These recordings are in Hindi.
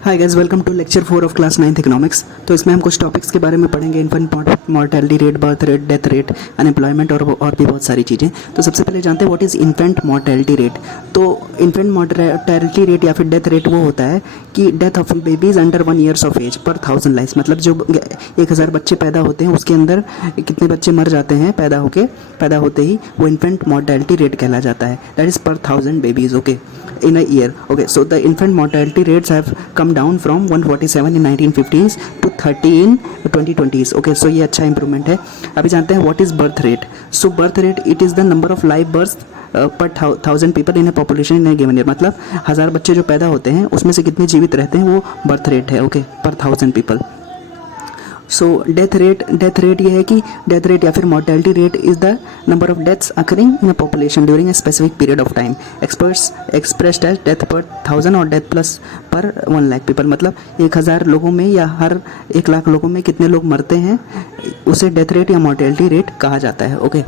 Hi guys, welcome to lecture 4 of class 9th economics. तो इसमें हम कुछ टॉपिक्स के बारे में पढ़ेंगे, infant mortality rate, birth rate, death rate, unemployment और भी बहुत सारी चीज़ें। तो सबसे पहले जानते हैं what is infant mortality rate. तो इन्फेंट मॉर्टेलिटी रेट या फिर डेथ रेट वो होता है कि death of babies under 1 years of age per 1000 life, मतलब जो 1000 बच्चे पैदा होते हैं उसके अंदर कितने बच्चे मर जाते हैं पैदा होते ही, वो इन्फेंट मॉर्टेलिटी रेट कहला जाता है। दैट इज़ पर 1000 babies, okay, in a year. Okay, so the infant mortality rates have come down from 147 in 1950s to 30 in 2020s. Okay, so ये अच्छा improvement है। अभी जानते हैं what is birth rate. So birth rate, it is the number of live births पर 1000 people in a population in a given year. मतलब 1000 बच्चे जो पैदा होते हैं उसमें से कितने जीवित रहते हैं वो बर्थ रेट है, ओके, पर 1000 people. सो डेथ रेट ये है कि डेथ रेट या फिर mortality rate is the number of deaths occurring in a population during a specific period of time experts expressed as death per 1000 और डेथ प्लस पर 1 लाख पीपल। मतलब 1000 लोगों में या हर 1 लाख लोगों में कितने लोग मरते हैं उसे डेथ रेट या मॉर्टेलिटी रेट कहा जाता है, ओके।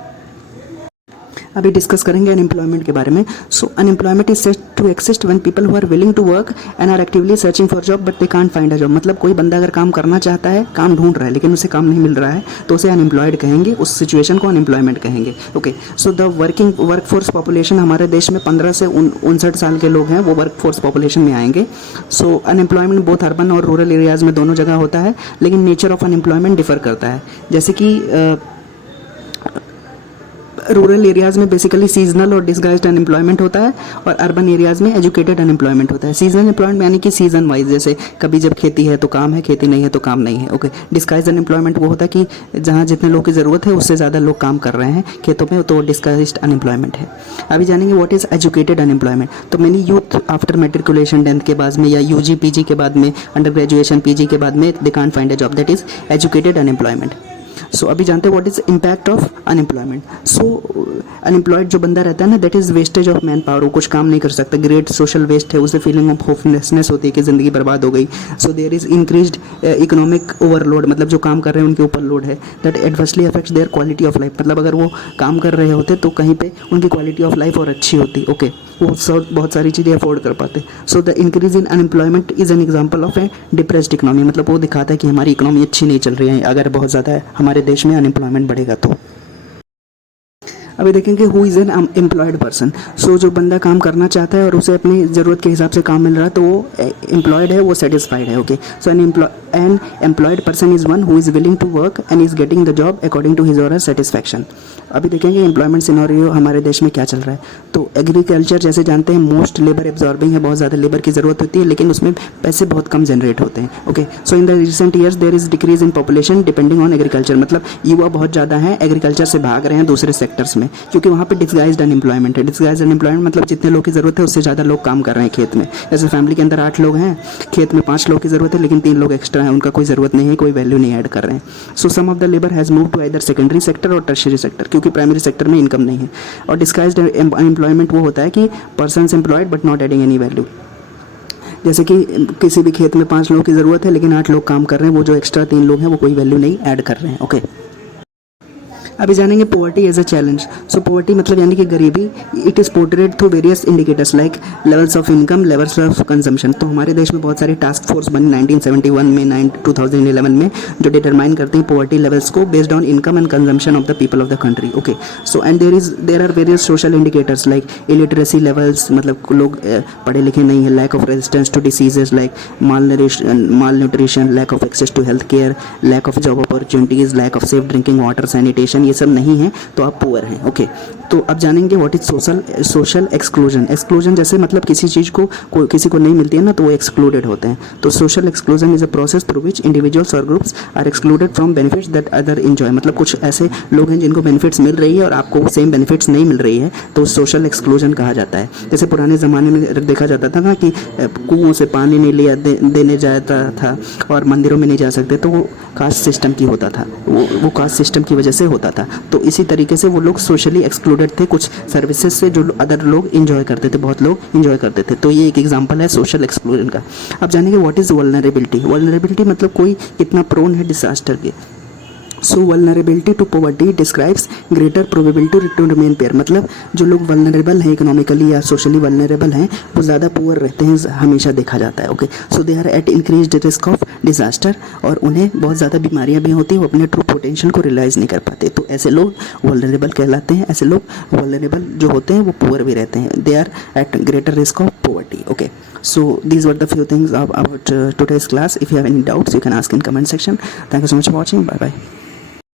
अभी डिस्कस करेंगे अनएम्प्लॉयमेंट के बारे में। So unemployment is said to exist when people who are willing to work and are actively searching for job but they can't find a job. मतलब कोई बंदा अगर काम करना चाहता है, काम ढूंढ रहा है लेकिन उसे काम नहीं मिल रहा है तो उसे अनएम्प्लॉयड कहेंगे, उस सिचुएशन को अनएम्प्लॉयमेंट कहेंगे, okay. So the workforce population हमारे देश में 15 से 59 साल के लोग हैं, वो वर्कफोर्स पॉपुलेशन में आएंगे। सो अनएम्प्लॉयमेंट बोथ अर्बन और रूरल एरियाज़ में दोनों जगह होता है, लेकिन नेचर ऑफ अनएम्प्लॉयमेंट डिफर करता है। जैसे कि रूरल एरियाज़ में बेसिकली सीजनल और डिस्गाइज्ड अनएम्प्लॉयमेंट होता है और अर्बन एरियाज़ में एजुकेटेड अनएम्प्लॉयमेंट होता है। सीजनल एम्प्लॉयमेंट यानी कि सीजन वाइज, जैसे कभी जब खेती है तो काम है, खेती नहीं है तो काम नहीं है, ओके। डिस्गाइज्ड अनएम्प्लॉयमेंट वो होता है कि जहाँ जितने लोग की ज़रूरत है उससे ज़्यादा लोग काम कर रहे हैं खेतों में, तो डिस्गाइज्ड अनएम्प्लॉयमेंट है। अभी जानेंगे व्हाट इज़ एजुकेटेड अनएम्प्लॉयमेंट। तो many youth after matriculation 10th के बाद में या यूजी पीजी के बाद में, अंडर ग्रेजुएशन पीजी के बाद में they can't find a job, that is educated unemployment. So अभी जानते हैं what is impact of unemployment. So unemployed जो बंदा रहता है ना, that is wastage of man power. वो कुछ काम नहीं कर सकता, ग्रेट सोशल वेस्ट है, उसे फीलिंग ऑफ होपलेसनेस होती है कि ज़िंदगी बर्बाद हो गई। So there is increased economic overload, मतलब जो काम कर रहे हैं उनके ऊपर लोड है, that adversely affects there quality of life. मतलब अगर वो काम कर रहे होते तो कहीं पे उनकी क्वालिटी ऑफ लाइफ और अच्छी होती, ओके, वो बहुत सारी चीज़ें अफोर्ड कर पाते। So the increase in unemployment is an example of A depressed economy. मतलब वो दिखाता है कि हमारी इकोनॉमी अच्छी नहीं चल रही है अगर बहुत ज़्यादा हमारे देश में अनएम्प्लॉयमेंट बढ़ेगा तो। अभी देखेंगे who is an employed person. So जो बंदा काम करना चाहता है और उसे अपनी ज़रूरत के हिसाब से काम मिल रहा है तो वो एम्प्लॉयड है, वो सेटिस्फाइड है, okay. So an employed person is one who is willing to work and is getting the job according to his or her satisfaction. अभी देखेंगे एम्प्लॉयमेंट सिनेरियो हमारे देश में क्या चल रहा है। तो एग्रीकल्चर जैसे जानते हैं मोस्ट लेबर एब्जॉर्बिंग है, बहुत ज़्यादा लेबर की ज़रूरत होती है लेकिन उसमें पैसे बहुत कम जनरेट होते हैं, okay. So in the recent years there is decrease in population depending on agriculture. मतलब युवा बहुत ज़्यादा हैं, एग्रीकल्चर से भाग रहे हैं दूसरे सेक्टर्स में क्योंकि वहाँ पे डिस्गाइज्ड अनएम्प्लॉयमेंट है। डिस्गाइज्ड अनएम्प्लॉयमेंट मतलब जितने लोग की ज़रूरत है उससे ज़्यादा लोग काम कर रहे हैं खेत में। जैसे फैमिली के अंदर 8 लोग हैं, खेत में 5 लोग की ज़रूरत है लेकिन 3 लोग एक्स्ट्रा हैं, उनका कोई ज़रूरत नहीं है, कोई वैल्यू नहीं ऐड कर रहे हैं। So some of the labour has move to either secondary sector और टर्शियरी सेक्टर, क्योंकि प्राइमरी सेक्टर में इनकम नहीं है। और डिस्गाइज्ड अनएम्प्लॉयमेंट वो होता है कि persons employed but not adding any value. जैसे कि किसी भी खेत में 5 लोगों की ज़रूरत है लेकिन 8 लोग काम कर रहे हैं, वो जो एक्स्ट्रा 3 लोग हैं वो कोई वैल्यू नहीं ऐड कर रहे हैं, ओके। अभी जानेंगे poverty as a challenge. So poverty मतलब यानी कि गरीबी, it is portrayed through various indicators like levels of income, levels of consumption. तो हमारे देश में बहुत सारी टास्क फोर्स बनी 1971 में, 2011 में, जो डिटरमाइन करते हैं पॉवर्टी लेवल्स को based on income and consumption of the people of the country, okay. So and there are various social indicators like illiteracy levels, मतलब लोग पढ़े लिखे नहीं है, lack of resistance to diseases like malnutrition, lack of access to health care, lack of job opportunities, lack of safe drinking water, sanitation, ये सब नहीं है तो आप पुअर हैं, ओके। तो अब जानेंगे what is social exclusion. Exclusion जैसे मतलब किसी चीज़ को किसी को नहीं मिलती है ना तो वो एक्सक्लूडेड होते हैं। तो social exclusion is a process through which individuals और groups are excluded from benefits that other enjoy. मतलब कुछ ऐसे लोग हैं जिनको बेनिफिट्स मिल रही है और आपको सेम बेनिफिट्स नहीं मिल रही है तो सोशल एक्सक्लूजन कहा जाता है। जैसे पुराने ज़माने में देखा जाता था ना कि कुओं से पानी नहीं लिया देने जाता था और मंदिरों में नहीं जा सकते, तो वो कास्ट सिस्टम की होता था, वो कास्ट सिस्टम की वजह से होता था। तो इसी तरीके से वो लोग सोशली एक्सक्लूडेड थे कुछ सर्विसेज से जो अदर लोग इंजॉय करते थे, बहुत लोग इंजॉय करते थे। तो ये एक एग्जांपल है सोशल एक्सक्लूजन का। अब जानेंगे व्हाट इज़ वल्नरेबिलिटी। वल्नरेबिलिटी मतलब कोई कितना प्रोन है डिसास्टर के। So vulnerability to poverty describes greater probability to remain poor, मतलब जो लोग वल्नरेबल हैं इकोनॉमिकली या सोशली वल्नरेबल हैं वो ज़्यादा पुअर रहते हैं, हमेशा देखा जाता है। Okay, so they are at increased risk of disaster, और उन्हें बहुत ज़्यादा बीमारियां भी होती हैं, वो अपने ट्रू पोटेंशियल को रियलाइज़ नहीं कर पाते, तो ऐसे लोग वल्नरेबल कहलाते हैं। ऐसे लोग वल्नरेबल जो होते हैं वो पुअर भी रहते हैं, they are at greater risk of poverty. Okay, so these were the few things about today's class. If you have any doubts you can ask in comment section. Thank you so much for watching. Bye bye.